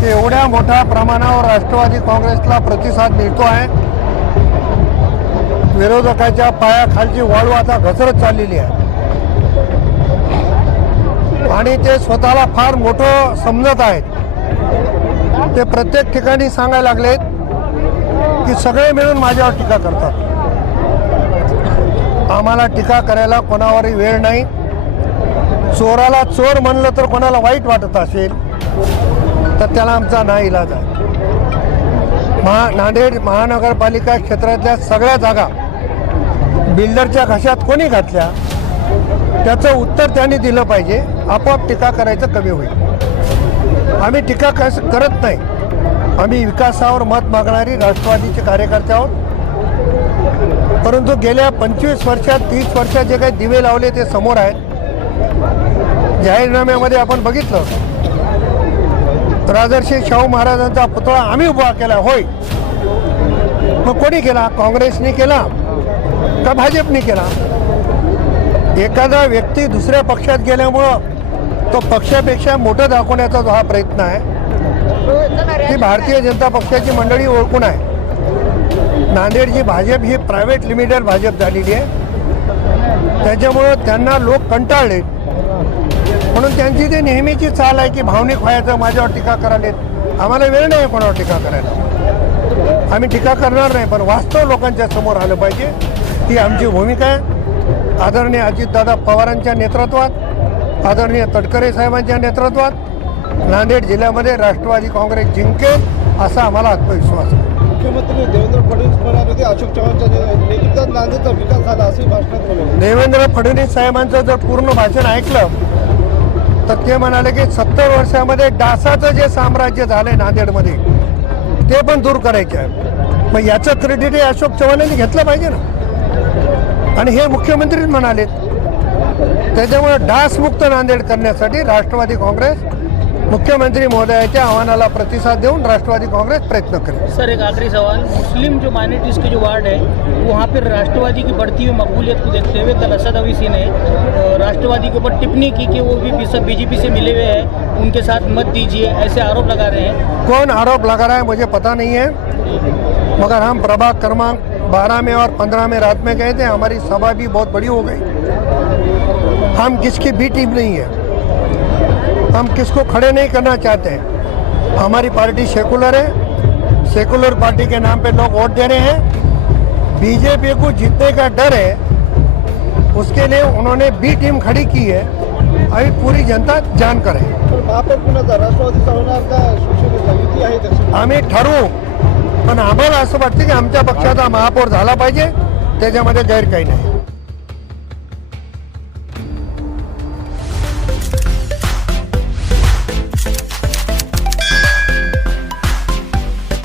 की एवढ्या मोठ्या प्रमाणावर राष्ट्रवादी काँग्रेसला प्रतिसाद मिळतो आहे। विरोधकाच्या पायाखालची वाळू आता घसरत चाललेली आहे आणि ते स्वतःला फार मोठं समजत आहेत। ते प्रत्येक ठिकाणी सांगायला लागलेत की सगळे मिळून माझ्यावर टीका करतात। आम्हाला टीका करायला कोणावरही वेळ नाही। चोराला चोर म्हणलं तर कोणाला वाईट वाटत असेल तर त्याला आमचा नाईलाज आहे। नांदेड महानगरपालिका क्षेत्रातल्या सगळ्या जागा बिल्डरच्या घशात कोणी घातल्या त्याचं उत्तर त्यांनी दिलं पाहिजे। आपोआप टीका करायचं कमी होईल। आम्ही टीका करत नाही, आम्ही विकासावर मत मागणारी राष्ट्रवादीचे कार्यकर्ते आहोत। परंतु गेल्या 25 वर्षात 30 वर्षात जे काही दिवे लावले ते समोर आहेत। जाहीरनाम्यामध्ये आपण बघितलं राजर्षी शाहू महाराजांचा पुतळा आम्ही उभा केला, होय। मग कोणी केला? काँग्रेसने केला का भाजपने केला? एखादा व्यक्ती दुसऱ्या पक्षात गेल्यामुळं तो पक्षापेक्षा मोठं दाखवण्याचा जो हा प्रयत्न आहे ती भारतीय जनता पक्षाची मंडळी ओळखून आहे। नांदेडची भाजप ही प्रायव्हेट लिमिटेड भाजप झालेली आहे, त्याच्यामुळं त्यांना लोक कंटाळले म्हणून त्यांची ती नेहमीची चाल आहे की भावनिक व्हायचं, माझ्यावर टीका करायला। आम्हाला वेळ नाही कोणावर टीका करायला, आम्ही टीका करणार नाही, पण वास्तव लोकांच्या समोर आलं पाहिजे ही आमची भूमिका आहे। आदरणीय अजितदादा पवारांच्या नेतृत्वात, आदरणीय तटकरे साहेबांच्या नेतृत्वात नांदेड जिल्ह्यामध्ये राष्ट्रवादी काँग्रेस जिंकेल असा आम्हाला आत्मविश्वास आहे। मुख्यमंत्री देवेंद्र फडणवीस म्हणाले होते अशोक चव्हाणच्या नेतृत्वात नांदेडचा विकास झाला असे भाषणात बोलले। देवेंद्र फडणवीस साहेबांचं जर पूर्ण भाषण ऐकलं तर ते म्हणाले की 70 वर्षामध्ये डासाचं जे साम्राज्य झालंय नांदेडमध्ये ते पण दूर करायचे आहे। मग याचं क्रेडिट हे अशोक चव्हाणांनी घेतलं पाहिजे ना, आणि हे मुख्यमंत्री म्हणालेत। त्याच्यामुळे डासमुक्त नांदेड करण्यासाठी राष्ट्रवादी काँग्रेस मुख्यमंत्री महोदयाच्या आव्हानाला प्रतिसाद देऊन राष्ट्रवादी कांग्रेस प्रयत्न करेगी। सर एक आखिरी सवाल, मुस्लिम जो माइनॉरिटीज़ के जो वार्ड है वहाँ पर राष्ट्रवादी की बढ़ती हुई मकबूलियत को देखते हुए कल असद अवीसी ने राष्ट्रवादी के ऊपर टिप्पणी की कि वो भी सब बीजेपी से मिले हुए हैं, उनके साथ मत दीजिए, ऐसे आरोप लगा रहे हैं। कौन आरोप लगा रहा है मुझे पता नहीं है, मगर हम प्रभाग क्रमांक 12 में और 15 में रात में गए थे, हमारी सभा भी बहुत बड़ी हो गई। हम किसकी भी टीम नहीं है, हम किसको खड़े नहीं करना चाहते हैं। हमारी पार्टी सेकुलर है, सेकुलर पार्टी के नाम पे लोग वोट दे रहे हैं। बीजेपी को जीतने का डर है, उसके लिए उन्होंने बी टीम खड़ी की है। अभी पूरी जनता जानकर है। आम्ही ठरवू, पण आम्हाला असं वाटतं की आमच्या पक्षाचा महापौर झाला पाहिजे, त्याच्यामध्ये गैर काही नाही।